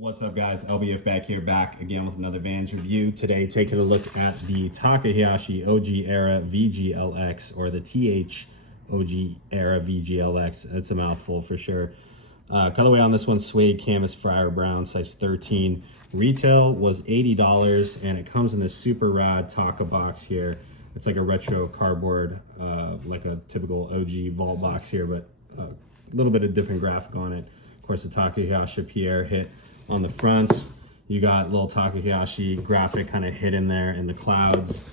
What's up, guys? LBF back again with another Vans review. Today, taking a look at the Taka Hayashi OG Era VGLX, or the TH OG Era VGLX. It's a mouthful for sure. Colorway on this one, Suede Canvas Friar Brown, size 13. Retail was $80, and it comes in this super rad Taka box here. It's like a retro cardboard, like a typical OG vault box here, but a little bit of different graphic on it. Of course, the Taka Hayashi Pierre hit on the front. You got little Taka Hayashi graphic kind of hidden there in the clouds.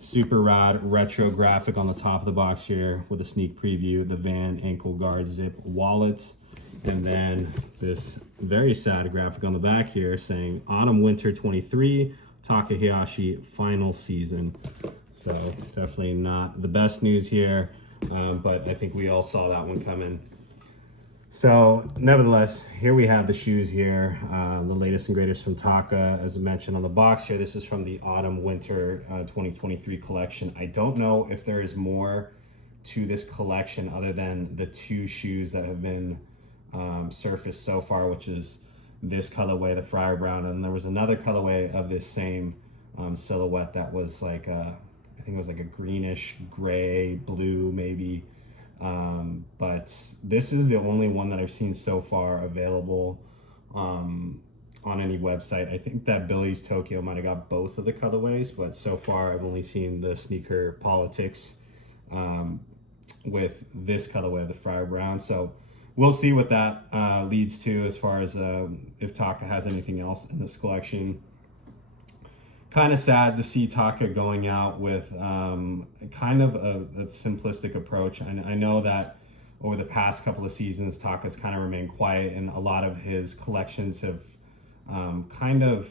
Super rad retro graphic on the top of the box here with a sneak preview, the Van ankle guard zip wallet. And then this very sad graphic on the back here saying Autumn Winter 23 Taka Hayashi final season. So definitely not the best news here, but I think we all saw that one coming. So nevertheless, here we have the shoes here, the latest and greatest from Taka. As I mentioned on the box here, this is from the Autumn Winter 2023 collection. I don't know if there is more to this collection other than the two shoes that have been surfaced so far, which is this colorway, the Friar Brown, and there was another colorway of this same silhouette that was like I think it was like a greenish gray blue maybe. But this is the only one that I've seen so far available on any website. I think that Billy's Tokyo might have got both of the colorways, but so far I've only seen the Sneaker Politics with this colorway, the Friar Brown. So we'll see what that leads to as far as if Taka has anything else in this collection. Kind of sad to see Taka going out with kind of a simplistic approach. I know that over the past couple of seasons, Taka's kind of remained quiet, and a lot of his collections have kind of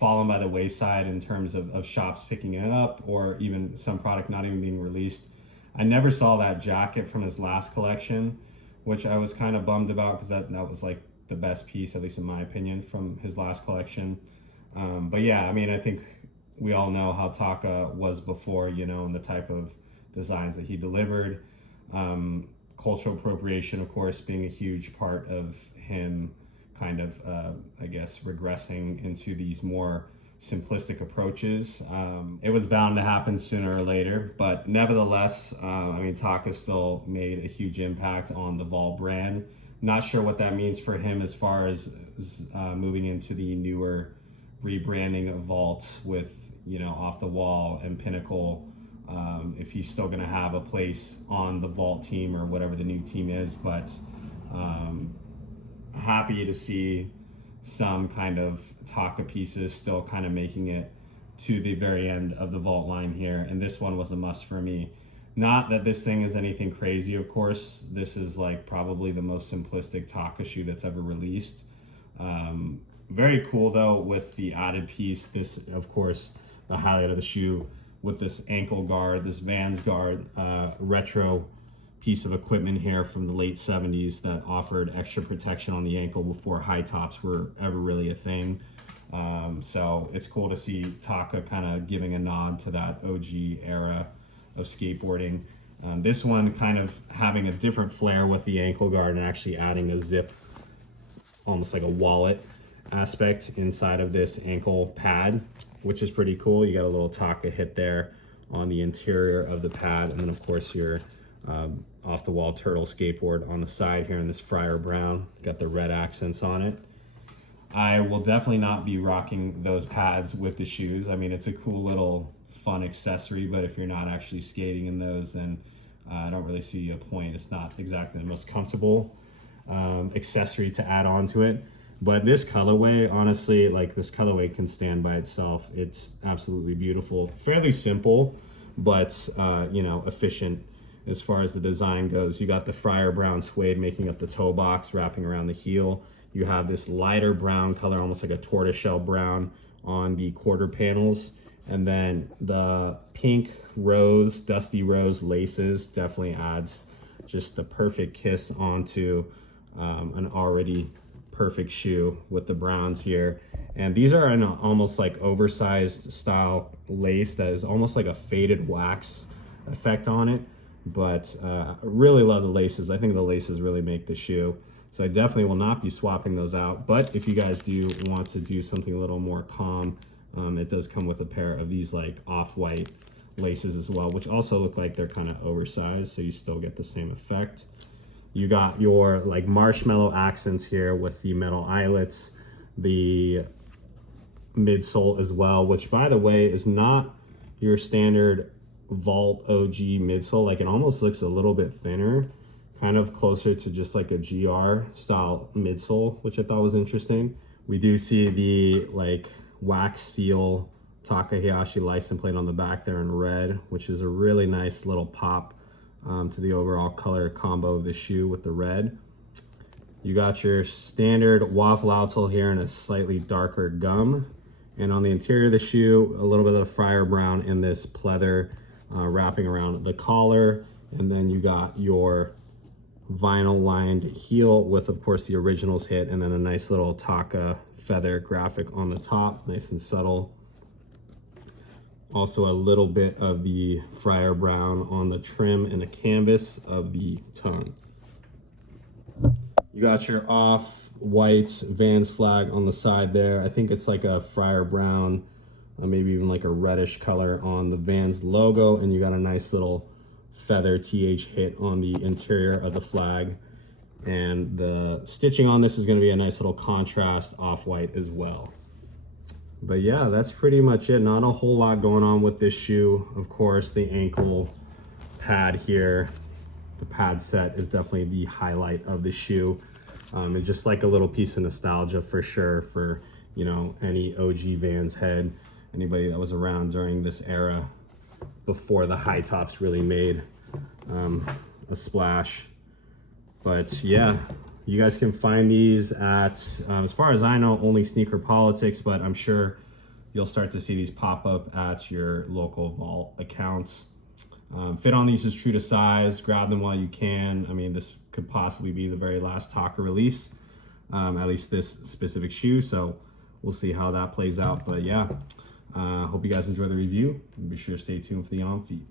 fallen by the wayside in terms of shops picking it up, or even some product not even being released. I never saw that jacket from his last collection, which I was kind of bummed about, because that was like the best piece, at least in my opinion, from his last collection. But yeah, I mean, I think we all know how Taka was before, you know, and the type of designs that he delivered. Cultural appropriation, of course, being a huge part of him kind of, I guess, regressing into these more simplistic approaches. It was bound to happen sooner or later, but nevertheless, I mean, Taka still made a huge impact on the Vol brand. Not sure what that means for him as far as moving into the newer rebranding of Vault with, you know, Off the Wall and Pinnacle, if he's still going to have a place on the Vault team or whatever the new team is. But happy to see some kind of Taka pieces still kind of making it to the very end of the Vault line here, and this one was a must for me. Not that this thing is anything crazy, of course. This is like probably the most simplistic Taka shoe that's ever released. Very cool though with the added piece. This, of course, the highlight of the shoe with this ankle guard, this Vans guard, retro piece of equipment here from the late 70s that offered extra protection on the ankle before high tops were ever really a thing. So it's cool to see Taka kind of giving a nod to that OG era of skateboarding. This one kind of having a different flair with the ankle guard and actually adding a zip, almost like a wallet aspect inside of this ankle pad, which is pretty cool. You got a little Taka hit there on the interior of the pad, and then of course your off the wall turtle skateboard on the side here in this Friar Brown. Got the red accents on it. I will definitely not be rocking those pads with the shoes. I mean, it's a cool little fun accessory, but if you're not actually skating in those, then I don't really see a point. It's not exactly the most comfortable accessory to add on to it. But this colorway, honestly, like this colorway can stand by itself. It's absolutely beautiful. Fairly simple, but you know, efficient as far as the design goes. You got the Friar Brown suede making up the toe box, wrapping around the heel. You have this lighter brown color, almost like a tortoiseshell brown on the quarter panels. And then the pink rose, dusty rose laces definitely adds just the perfect kiss onto an already perfect shoe with the browns here. And these are an almost like oversized style lace that is almost like a faded wax effect on it. But I really love the laces. I think the laces really make the shoe. So I definitely will not be swapping those out. But if you guys do want to do something a little more calm, it does come with a pair of these like off-white laces as well, which also look like they're kind of oversized, so you still get the same effect. You got your like marshmallow accents here with the metal eyelets, the midsole as well, which by the way is not your standard Vault OG midsole. Like it almost looks a little bit thinner, kind of closer to just like a GR style midsole, which I thought was interesting. We do see the like wax seal Taka Hayashi license plate on the back there in red, which is a really nice little pop to the overall color combo of the shoe with the red. You got your standard waffle outsole here in a slightly darker gum. And on the interior of the shoe, a little bit of the Friar brown in this pleather wrapping around the collar. And then you got your vinyl lined heel with, of course, the originals hit, and then a nice little Taka feather graphic on the top, nice and subtle. Also a little bit of the Friar brown on the trim and a canvas of the tongue. You got your off-white Vans flag on the side there. I think it's like a Friar brown, maybe even like a reddish color on the Vans logo, and you got a nice little feather TH hit on the interior of the flag. And the stitching on this is going to be a nice little contrast off-white as well. But yeah, that's pretty much it. Not a whole lot going on with this shoe. Of course, the ankle pad here, the pad set is definitely the highlight of the shoe. And just like a little piece of nostalgia for sure for, you know, any OG Vans head, anybody that was around during this era before the high tops really made a splash. But yeah, you guys can find these at, as far as I know, only Sneaker Politics, but I'm sure you'll start to see these pop up at your local Vault accounts. Fit on these is true to size. Grab them while you can. I mean, this could possibly be the very last Taka release, at least this specific shoe. So we'll see how that plays out. But yeah, hope you guys enjoy the review. Be sure to stay tuned for the on feed.